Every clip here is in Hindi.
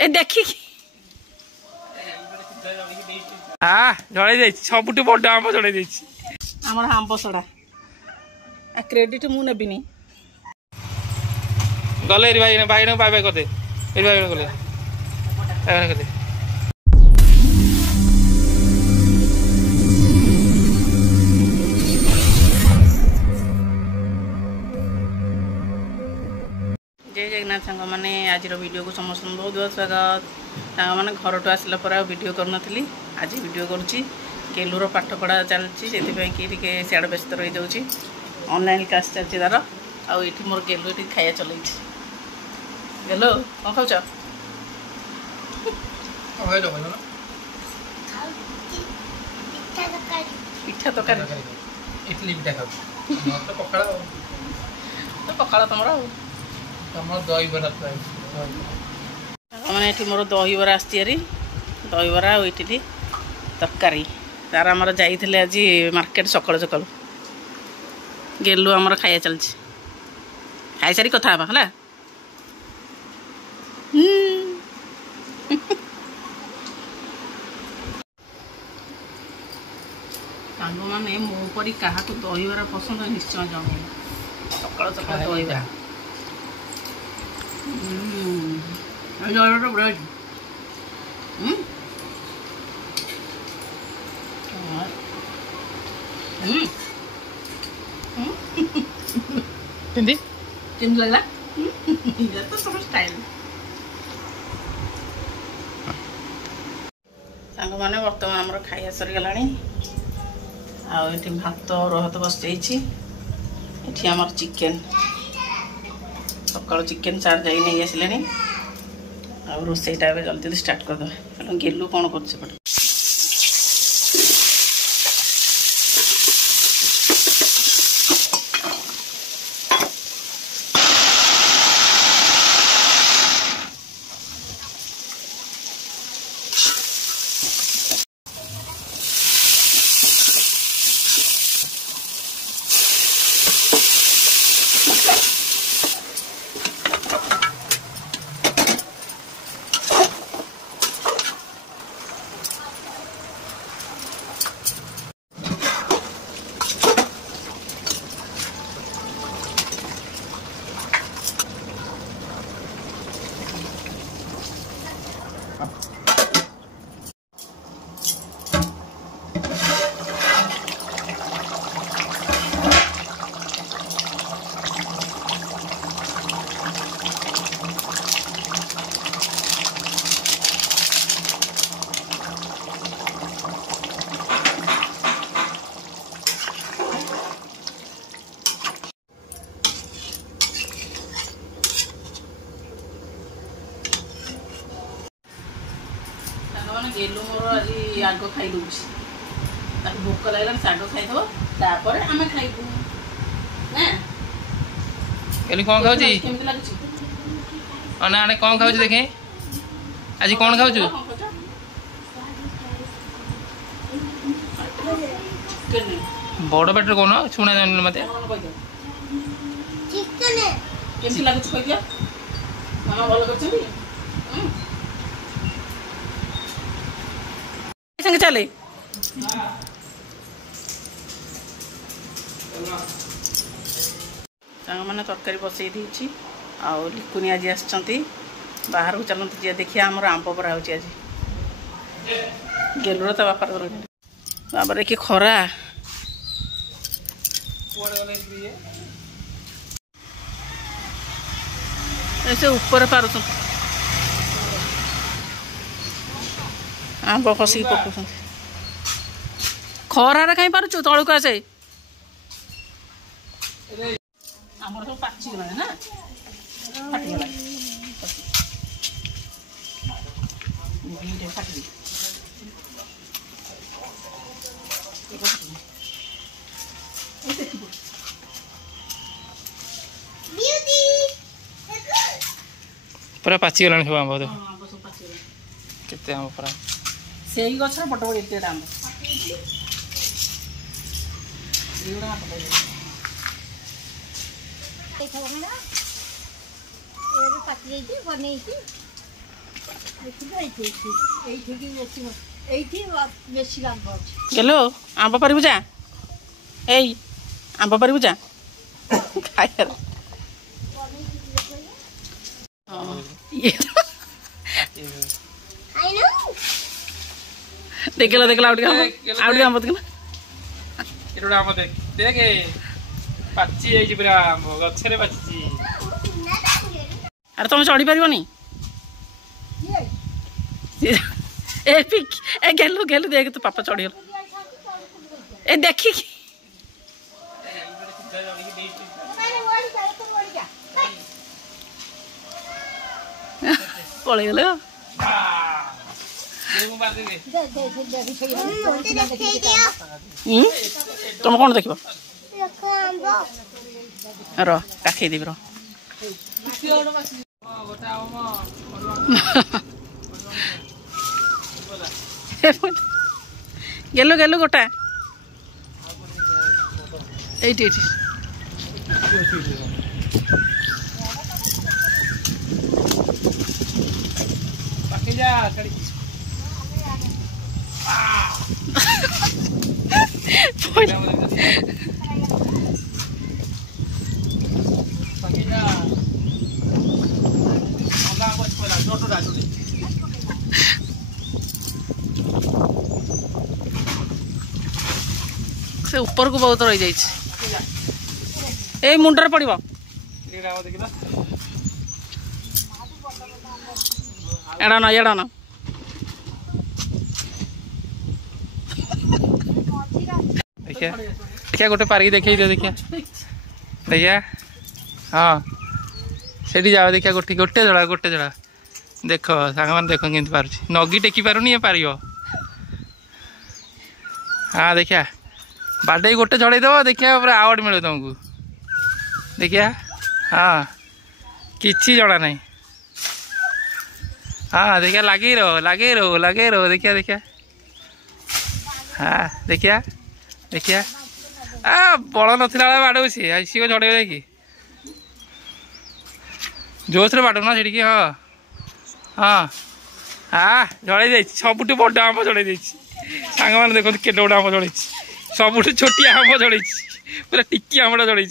ए देखी जड़े सबुठ बड़ आंब जड़े आम आंब सड़ा क्रेडिट मु नेबिनी गले भाई भाई बाय बाय करदे गले करदे जय जगन्नाथ सांग मैंने आज वीडियो को समस्त बहुत बहुत स्वागत सांग मैंने घर तो आसला पर वीडियो करनी आज वीडियो करुँची गेलूर पाठ पढ़ा चलती से सियाड़ व्यस्त रही जाऊँगी ऑनलाइन क्लास चलती तार आई मोर गेलू ये खाया चल गेलो कौन खाऊच पिठा तरकारी इडली पिठा खाऊ तो पखाड़ तुम दहीबरा मैंने ये मोर दहीबरा आसरी दहीबरा और इडली तरकारी तार आमर जाइए आज मार्केट सकाल सकाल गेलु आमर खाया चलती खाई सारी कथा है सांग मैंने मो परी क्या दहीबरा पसंद निश्चय जन सकाल सकाल दहीबरा दहीबरा बड़ा केमती लगला तो सब स्टाइल सांग मैंने बर्तमान आमर खाइया सरीगला आठ भात रहत बस जाइए आमर चिकेन सकाल चिकेन चार जा नहीं आसिले आ रोसईटा जल्दी जल्दी स्टार्ट करदे गेलु कौन कर गेलु मोर आज आग खाई दूसरी भोक लगे शाग खाईदेव तापर आम खाइबू ना कौन खाऊ केमती लगुच ना कौन खाऊ देखे आज कौन खाऊ बड़ पेटर कौन शुणा जान मत केमती लगुच कह दिया मामा भल कर संगे चले सांग मैंने तरकारी बसई दी आउ लिकुनी आज आसचंती बाहर को चलते जी देखिए आमर आंब परा हो आज गेलुर तो बापार बाबा देखिए खरा से ऊपर पार आंब खसिक पकाउछन् खरारे कहीं पारुछु तलुक आसे आमर सब पाची गला ना फाटी गला फाटी पूरा पाची गला सब आंब केते आंब पूरा से गचर बड़ बड़ एत आंब पाची बन गेलो आंब पारिबु जा एई आंब पारिबु जा खायर ये देखला देखला आउट आंब देखला एरोडा आंब देख देखे पाची जाई पूरा आंब गछरे पाची अरे तुम चढ़ी पारिबनी ए पिक ए गेलु गेलु देख तो पापा चढ़ी गलो ए देखी पड़े गले तुम कौन देख रखे देवी गेलो गेलो गोटा एटी से ऊपर को बहुत रही जाए मुंडर पड़ो एड़ा ना एड़ा ना देखिया देखिया गोटे पारिक देखे देखिया देखिया हाँ सेठी जाओ देखिया गोटे गोटे जड़ा देख सांग मैंने देख केमती पार नगी टेकी पारुनी ये पार हाँ देखिया बाडे गोटे झड़ेदेव देखिया पूरा आवार्ड मिले तुमको देखिया हाँ किसी जना ना हाँ देखिया लगे रहो देखिया देखिया हाँ देखिया देखिया बड़ ना बाड़ सी सी झड़े देखी जोश रे बाड़ ना सीढ़ी हाँ हाँ हाँ झड़े सबुठ बड़ आंब झड़े सांग मैंने देखो के बड़ आंब झड़े सबुठ छोटिया आंब झड़े पूरा टिकी आंबटा झड़े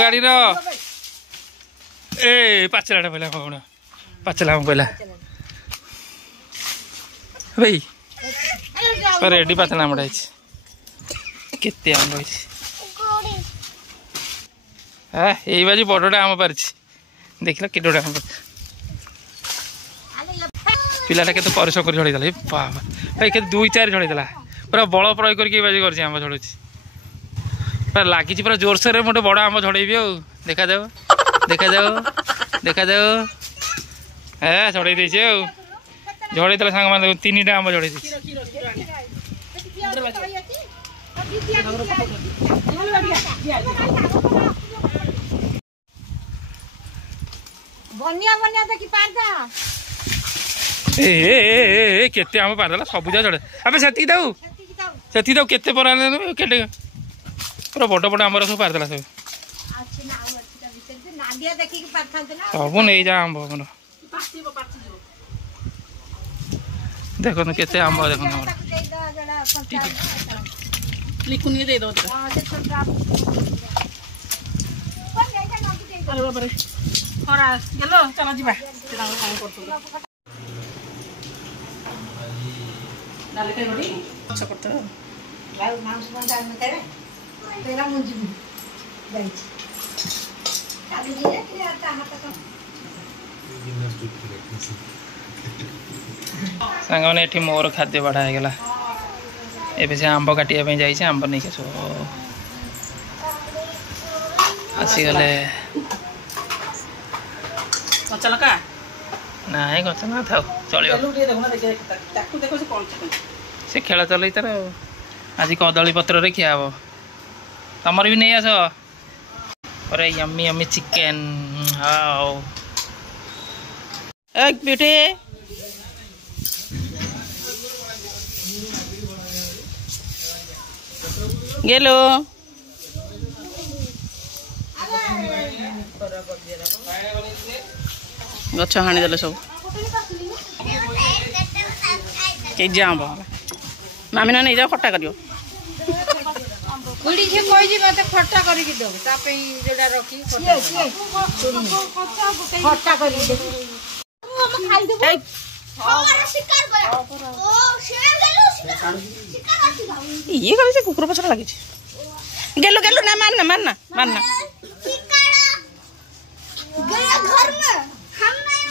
गाड़ी ए पाचलाटा पहला कौन पाचला आम पहला भाई रेडी पाचला आमटा केते आम यही बाजू बड़टा आम पार देखला के आम पिलाटा के परिश्रम कर झड़े बाबा भाई के 2-4 झड़े पूरा बल प्रयोग करके बाजी कर आम झड़े पूरा लगी पूरा जोरसोर मोटे बड़ आम झड़ेबी आ देखा जाओ देखा जाओ देखा जाओ है झड़े देचे झड़े सांग मान 3टा आम झड़े केते आम पारदेला सब जा झड़े अब से केते पर केटे पूरा बड़ बड़ आम सब पारदेला सब सब नहीं जा आंब मन देखो केते आंब देखो सांग मैंने ये मोर खाद्य बढ़ा गला एबे से आंब काटिया जाइए आंब नहीं सब आसीगले कचलका ना कचलका था चलो से खेल चल तार आज कदली पत्र खिया हम तमर भी नहीं आस अरे यम्मी यम्मी चिकेन हाउ एक बेटे गेलो गछ हाणीदेले सब जाम मामी ना नहीं जाओ खट्टा करियो बुढ़ी से कही जी मत खट्टा करके दो तापे जोड़ा रखी खट्टा करके दे खाई दे हमारा शिकार गया ओ शेर गेलो शिकार ये करे से कुकुर पछड़ लागी छी गेलो गेलो ना मारना मारना मारना शिकार गया घर में हम नहीं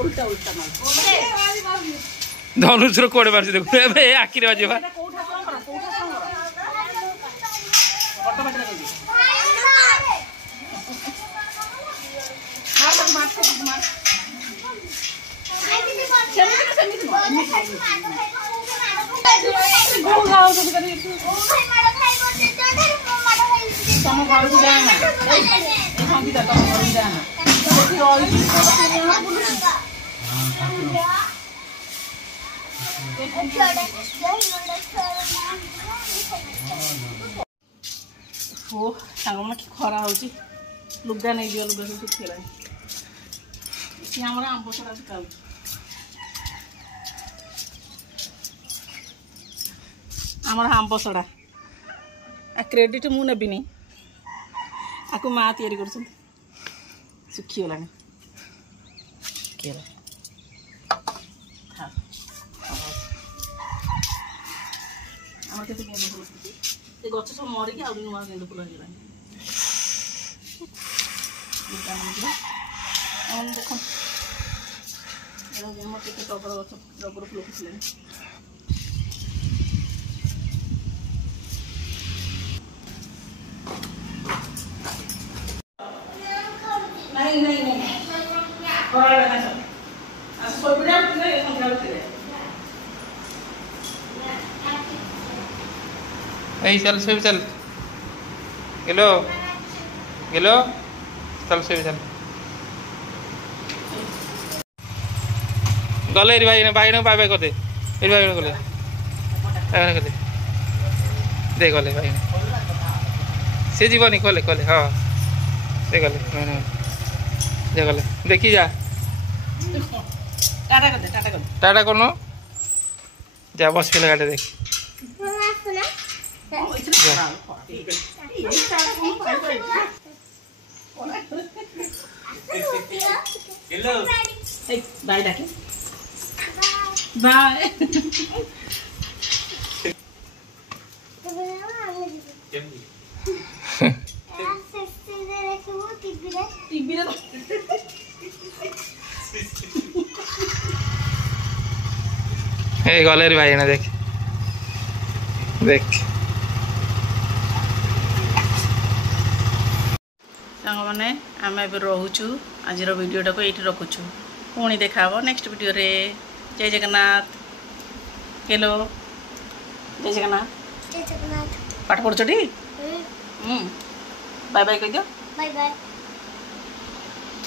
उल्टा उल्टा मार धनुष रो कोड़े मारছি देखो ए आखिरे बाजे बा सांग कि खरा हो लुगा नहीं दिया लुगा सब सुखला आम आंब सड़ा सुखा आमर आंब सड़ा क्रेडिट मु नेबिनी आपको माँ तैयारी कर सुखीगला गच सब मरिक आ नुआ गेंद फुल हो देख टगर गच टगर फुल फुटले नहीं नहीं नहीं चल सोई चल गेलो गेलो चल सोई चल गले भाई भाई बाय बाय कर दे भाई गले कर दे दे गले भाई से जीवनी कले कले हाँ दे गले दे गले देखी जा टाटा कर दे टाटा करनो जा बस पे लगा दे देख बाय डाके बाय गले भाई ना देख देख सांग मैंने आम ए रोचु आज वीडियोटा को ये रखुचु पुणी देखा नेक्स्ट वीडियो रे जय जगन्नाथ हेलो जय जगन्नाथ पाठ पढ़ुछ टी बाय बाय कह दियो बाय बाय।